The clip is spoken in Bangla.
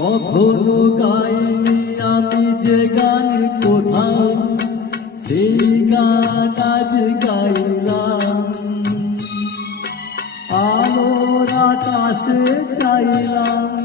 কখনো গাইনি আমি যে গান কোথাও, সেই গান আজ গাইলাম। আলোর আকাশে চাইলাম,